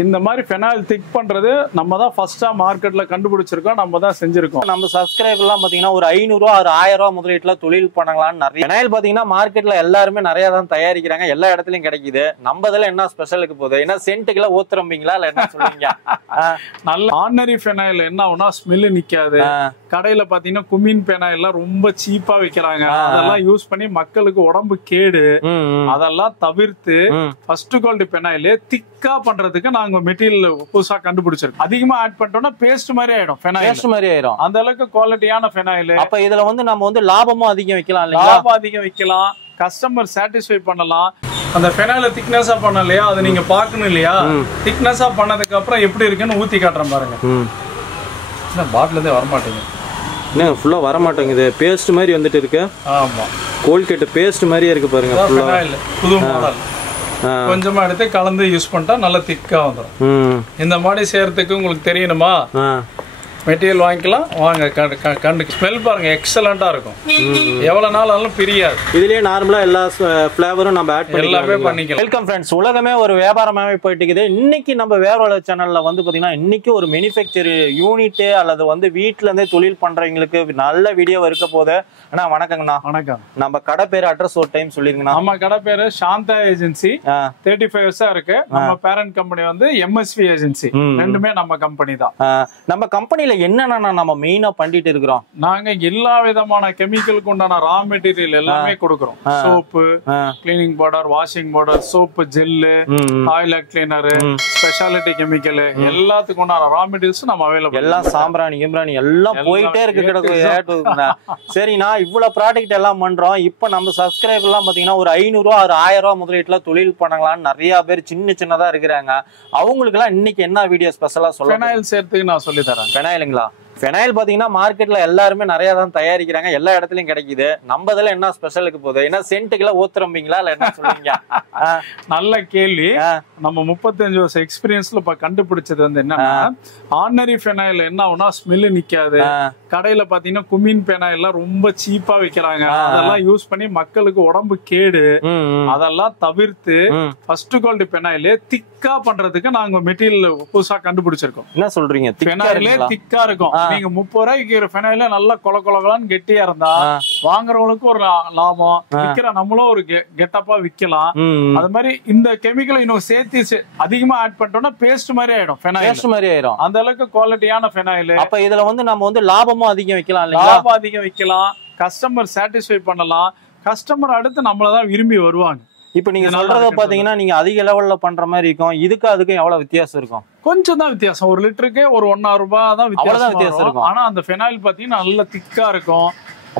இந்த மாதிரி ஃபெனால் திக் பண்றது நம்ம தான் ஃபர்ஸ்டா மார்க்கெட்ல கண்டுபிடிச்சிருக்கோம், நம்ம தான் செஞ்சிருக்கோம். நம்ம சப்ஸ்கிரைபர் எல்லாம் பாத்தீங்கன்னா ஒரு 500 ரூபா ஒரு 1000 ரூபா முதலீட்டுல தொழில் பண்ணலாம்னு நிறைய ஃபெனால் பாத்தீங்கன்னா மார்க்கெட்ல எல்லாருமே நிறைய தான் தயாரிக்கிறாங்க, எல்லா இடத்துலயும் கிடைக்குது. நம்ம இதுல என்ன ஸ்பெஷலுக்கு போகுது? என்ன சென்ட்டுக்குள்ள ஊத்துறீங்களா இல்ல என்ன சொல்றீங்க? நல்ல ஆர்டினரி ஃபெனால் என்ன ஆகும்னா ஸ்மெல் நிக்காது. கடையில பாத்தீங்கன்னா குமின் ஃபெனால் எல்லாம் ரொம்ப சீப்பா விக்கிறாங்க, அதெல்லாம் யூஸ் பண்ணி மக்களுக்கு உடம்பு கேடு. அதெல்லாம் தவிர்த்து ஃபர்ஸ்ட் குவாலிட்டி ஃபெனால் திக்கா பண்றதுக்கு நாங்க மெட்டீரியல் புதுசா கண்டுபிடிச்சிருக்கோம். அதிகமா ஆட் பண்ணிட்டோம்னா பேஸ்ட் மாதிரி ஆயிடும், பேஸ்ட் மாதிரி ஆயிடும். அந்த அளவுக்கு குவாலிட்டியான ஃபெனால். அப்ப இதுல வந்து நம்ம வந்து லாபமும் அதிகம் வைக்கலாம் இல்லையா? லாபம் அதிகம் வைக்கலாம், கஸ்டமர் சாட்டிஸ்ஃபை பண்ணலாம். அந்த ஃபெனால திக்னஸா பண்ண இல்லையா, அதை நீங்க பாக்கணும் இல்லையா? திக்னஸா பண்ணதுக்கு அப்புறம் எப்படி இருக்குன்னு ஊத்தி காட்டுறேன் பாருங்க. பாட்டில இருந்தே வர மாட்டேங்குது, என்ன ஃபுல்லா வர மாட்டேங்குது, பேஸ்ட் மாதிரி வந்துட்டு இருக்கு. ஆமா, கோல்கேட் பேஸ்ட் மாதிரியே இருக்கு பாருங்க. புது மாடல். கொஞ்சமா எடுத்து கலந்து யூஸ் பண்ணிட்டா நல்லா திக்கா வந்துடும். இந்த மாதிரி செய்யறதுக்கு உங்களுக்கு தெரியணுமா? மெட்டீரியல் வாங்கிக்கலாம் வாங்க. கண்டு ஸ்மெல் பாருங்க, எக்ஸலண்டா இருக்கும். எவ்வளவு நாள் ஆனாலும் பிரியாது. இதுலயே நார்மலா எல்லா ஃபிளேவரும் நம்ம ஆட் பண்ணி எல்லாமே பண்ணிக்கலாம். வெல்கம் ஃப்ரெண்ட்ஸ், உலகமே ஒரு வியாபாரமாவே போயிட்டு இருக்குது. இன்னைக்கு நம்ம வேற சேனல்ல வந்து பாத்தீங்கன்னா இன்னைக்கு ஒரு மேனுஃபேக்சர் யூனிட் அல்லது வந்து வீட்டுல இருந்தே தொழில் பண்றவங்களுக்கு நல்ல வீடியோ இருக்க போது. அண்ணா வணக்கங்கண்ணா. வணக்கம். நம்ம கடை பேர் அட்ரஸ் ஒரு டைம் சொல்லிருங்கண்ணா. நம்ம கடை பேரு சாந்தா ஏஜென்சி. 35 வருஷம் இருக்கு. நம்ம பேரண்ட் கம்பெனி வந்து MSV ஏஜென்சி. ரெண்டுமே நம்ம கம்பெனி தான். நம்ம கம்பெனில என்னன்னா நம்ம மெயினா பண்ணிட்டு இருக்கிறோம், நாங்க எல்லா விதமான கெமிக்கலுக்கு உண்டான ரா மெட்டீரியல் எல்லாமே கொடுக்கிறோம். Soap, cleaning powder, washing powder, soap gel, toilet cleaner, speciality chemical எல்லாத்துக்கும் உண்டான ரா மெட்டீரியல்ஸ் நம்ம அவைலபிள். எல்லாம் சாம்பிராணி கிம்பிராணி எல்லாம் போயிட்டே இருக்கு கிடக்கு. சரிண்ணா, இவ்வளவு ப்ராடக்ட் எல்லாம் பண்றோம். இப்ப நம்ம சப்ஸ்கிரைபர் எல்லாம் பாத்தீங்கன்னா ஒரு 500 ரூபா ஒரு 1000 ரூபா முதலீட்டுல தொழில் பண்ணலாம்னு நிறைய பேர் சின்னதா இருக்கிறாங்க. அவங்களுக்கு எல்லாம் இன்னைக்கு என்ன வீடியோ ஸ்பெஷலா சொல்ல? ஃபெனால் சேர்த்துக்கு நான் சொல்லி தரேன். ஃபெனாயிலுங்களா? ஃபெனாயில் பாத்தீங்கன்னா மார்க்கெட்ல எல்லாருமே நிறைய தான் தயாரிக்கிறாங்க, எல்லா இடத்துலயும் கிடைக்குது. நம்ம இதுல என்ன ஸ்பெஷலுக்கு போகுது? என்ன சென்ட்டுக்குள்ள ஊத்துறீங்களா இல்ல என்ன சொல்றீங்க? நல்ல கேள்வி. நம்ம 35 வருஷம் எக்ஸ்பீரியன்ஸ்ல கண்டுபிடிச்சது வந்து என்னன்னா, ஆர்டினரி ஃபெனாயில் என்ன ஆகும்னா ஸ்மெல் நிக்காது. கடையில பாத்தீங்கன்னா குமின் ஃபெனாயில் எல்லாம் ரொம்ப சீப்பா விக்கிறாங்க, அதெல்லாம் யூஸ் பண்ணி மக்களுக்கு உடம்பு கேடு. அதெல்லாம் தவிர்த்து ஃபர்ஸ்ட் குவாலிட்டி ஃபெனாயில் திக்கா பண்றதுக்கு நாங்க மெட்டீரியல் புதுசா கண்டுபிடிச்சிருக்கோம். என்ன சொல்றீங்க? ஃபெனாயிலே திக்கா இருக்கும். நீங்க 30 ரூபாய்க்கு ஃபெனாயில நல்லா கொலகொலன்னு கெட்டியா இருந்தா வாங்குறவங்களுக்கு ஒரு லாபம், விக்கிற நம்மளும் ஒரு கெட்டப்பா விக்கலாம். அது மாதிரி இந்த கெமிக்கலை இன்னும் சேர்த்து அதிகமா ஆட் பண்ணிட்டோம்னா பேஸ்ட் மாதிரி ஆயிடும், பேஸ்ட் மாதிரி ஆயிடும். அந்த அளவுக்கு குவாலிட்டியான ஃபெனாயில். அப்ப இதுல வந்து நம்ம வந்து லாபமும் அதிகம் வைக்கலாம் இல்லையா? லாபம் அதிகம் வைக்கலாம், கஸ்டமர் சாட்டிஸ்ஃபை பண்ணலாம். கஸ்டமர் அடுத்து நம்மளதான் விரும்பி வருவாங்க. இப்ப நீங்க சொல்றத பாத்தீங்கன்னா நீங்க அதிக லெவல்ல பண்ற மாதிரி இருக்கும். அதுக்கும் எவ்வளவு வித்தியாசம் இருக்கும்? கொஞ்சம் தான் வித்தியாசம். ஒரு லிட்டருக்கு ஒரு 1.5 ரூபாய் தான் வித்தியாசம் இருக்கும். ஆனா அந்த ஃபெனாயில் பாத்தீங்கன்னா நல்ல திக்கா இருக்கும்.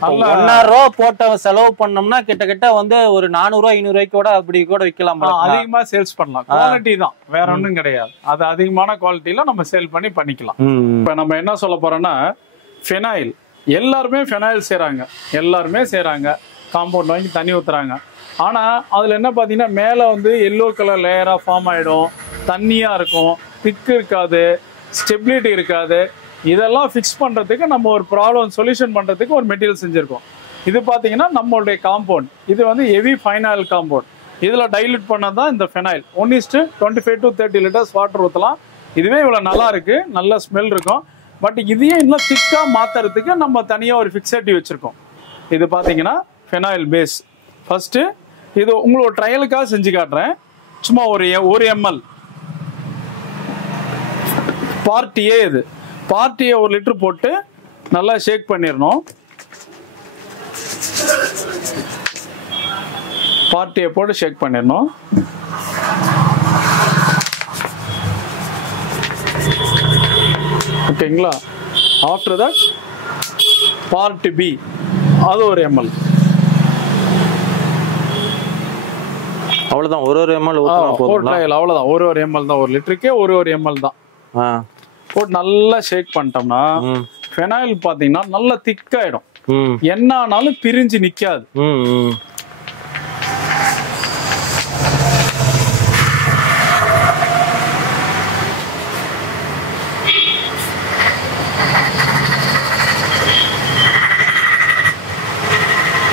1.5 ரூபா போட்ட செலவு பண்ணோம்னா கிட்டத்தட்ட வந்து ஒரு 400 500 ரூபாய்க்கு கூட அப்படி கூட விற்கலாம். அதிகமா சேல்ஸ் பண்ணலாம். குவாலிட்டி தான், வேற ஒண்ணும் கிடையாது. அது அதிகமான குவாலிட்டியில நம்ம சேல் பண்ணிக்கலாம். இப்ப நம்ம என்ன சொல்ல போறோம்னா, ஃபெனாயில் எல்லாருமே ஃபெனாயில் செய்யறாங்க. காம்பவுண்ட் வாங்கி தண்ணி ஊத்துறாங்க. ஆனா அதுல என்ன பாத்தீங்கன்னா மேல வந்து எல்லோ கலர் லேயரா ஃபார்ம் ஆயிடும், தண்ணியா இருக்கும், திக் இருக்காது, ஸ்டெபிலிட்டி இருக்காது. இதெல்லாம் ஃபிக்ஸ் பண்றதுக்கு நம்ம ஒரு ப்ராப்ளம் சொல்யூஷன் பண்றதுக்கு ஒரு மெட்டீரியல் செஞ்சிருக்கோம். இது பாத்தீங்கன்னா நம்மளுடைய காம்பவுண்ட். இது வந்து ஹெவி ஃபைனால் காம்பவுண்ட். இதுல டைல்யூட் பண்ணதான் இந்த ஃபெனாயில். 1:25 to 30 லிட்டர்ஸ் வாட்டர் ஊற்றலாம். இதுவே இவ்வளவு நல்லா இருக்கு, நல்ல ஸ்மெல் இருக்கும். பட் இதையே இன்னும் திக்கா மாத்துறதுக்கு நம்ம தனியா ஒரு ஃபிக்ஸேட்டிவ் வச்சிருக்கோம். இது பாத்தீங்கன்னா ஃபெனாயில் பேஸ். ஃபர்ஸ்ட் இது உங்களோட ட்ரையலுக்காக செஞ்சு காட்டுறேன். சும்மா ஒரு ml பார்ட்டியே. இது பார்ட்டியை 1 லிட்டர் போட்டு நல்லா ஷேக் பண்ணிடணும். பார்ட்டியை போட்டு ஷேக் பண்ணிடணும். ஓகேங்களா? ஆஃப்டர் தட் பார்ட்டி பி, அது ஒரு ml. அவ்வளவுதான், ஒரு ml அவ்வளவுதான். ஒரு ml தான், 1 லிட்டருக்கே ஒரு ml தான் போட்டு நல்லா ஷேக் பண்ணிட்டோம்னா ஃபெனாயில் பாத்தீங்கன்னா நல்லா திக்காயிடும். என்ன ஆனாலும் பிரிஞ்சு நிக்காது.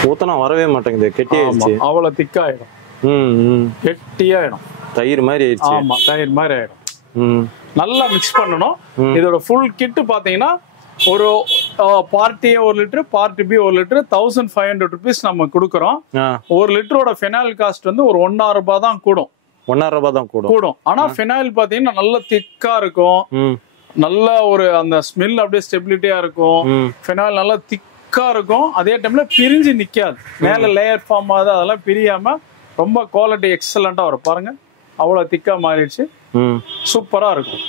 ஊத்தனா வரவே மாட்டேங்குது, கெட்டியாயிடுச்சு. அவ்வளவு திக்காயிடும், கெட்டியாயிடும், தயிர் மாதிரி ஆயிடுச்சு. ஆமா, தயிர் மாதிரி ஆயிடும். நல்லா மிக்ஸ் பண்ணணும். இதோட ஃபுல் கிட் பாத்தீங்கன்னா ஒரு part A 1 litre, part B 1 litre 1500 rupees நம்ம கொடுக்குறோம். 1 லிட்டரோட ஃபெனாயில் காஸ்ட் வந்து ஒரு 1.5 ரூபாய் தான் கூடும். 1.5 ரூபாய் தான் கூடும். ஆனா ஃபெனாயில் பாத்தீங்கன்னா நல்ல திக்கா இருக்கும், நல்ல ஒரு அந்த ஸ்மெல் அப்படியே ஸ்டெபிலிட்டியா இருக்கும். ஃபெனாயில் நல்லா திக்கா இருக்கும், அதே டைம்ல பிரிஞ்சு நிக்காது, மேல லேயர் ஃபார்ம் ஆகுது, அதெல்லாம் பிரியாம ரொம்ப குவாலிட்டி எக்ஸலண்டா வரும். பாருங்க அவ்வளவு திக்கா மாறிடுச்சு, சூப்பரா இருக்கும்.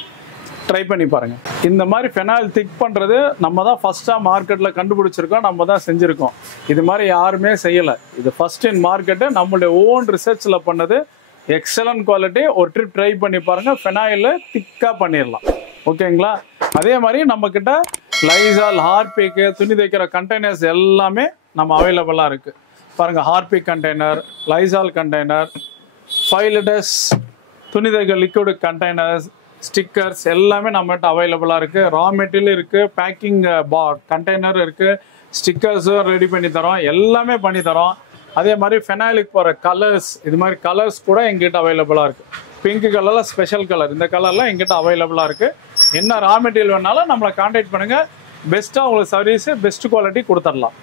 ட்ரை பண்ணி பாருங்க. இந்த மாதிரி ஃபெனாயில் திக் பண்றது நம்ம தான் ஃபர்ஸ்டா மார்க்கெட்ல கண்டுபிடிச்சிருக்கோம், நம்ம தான் செஞ்சிருக்கோம். இது மாதிரி யாருமே செய்யல. இது ஃபர்ஸ்ட் இன் மார்க்கெட், நம்மளுடைய ஓன் ரிசர்ச்ல பண்ணது. Excellent quality. ஒரு ட்ரிப் ட்ரை பண்ணி பாருங்க, ஃபெனாயில் திக்கா பண்ணிடலாம். ஓகேங்களா? அதே மாதிரி நம்ம கிட்ட லைசால், ஹார்பிக், துணி தைக்கிற கண்டெய்னர்ஸ் எல்லாமே நம்ம அவைலபிளா இருக்கு. பாருங்க, Harpic container, Lysol container, 5 liters துணி தைக்கிற லிக்விட் கண்டெய்னர்ஸ், ஸ்டிக்கர்ஸ் எல்லாமே நம்மகிட்ட அவைலபிளா இருக்கு. ரா மெட்டீரியல் இருக்கு, பேக்கிங் கண்டெய்னர் இருக்கு, ஸ்டிக்கர்ஸும் ரெடி பண்ணி தரோம், எல்லாமே பண்ணி தரோம். அதே மாதிரி ஃபெனாயிலுக்கு போற கலர்ஸ், இது மாதிரி கலர்ஸ் கூட எங்கிட்ட அவைலபிளா இருக்கு. பிங்க் கலர்ல ஸ்பெஷல் கலர், இந்த கலர்லாம் எங்கிட்ட அவைலபிளா இருக்கு. என்ன ரா மெட்டீரியல் வேணாலும் நம்மளை கான்டாக்ட் பண்ணுங்க. பெஸ்டா உங்களுக்கு சர்வீஸ், பெஸ்ட் குவாலிட்டி கொடுத்துடலாம்.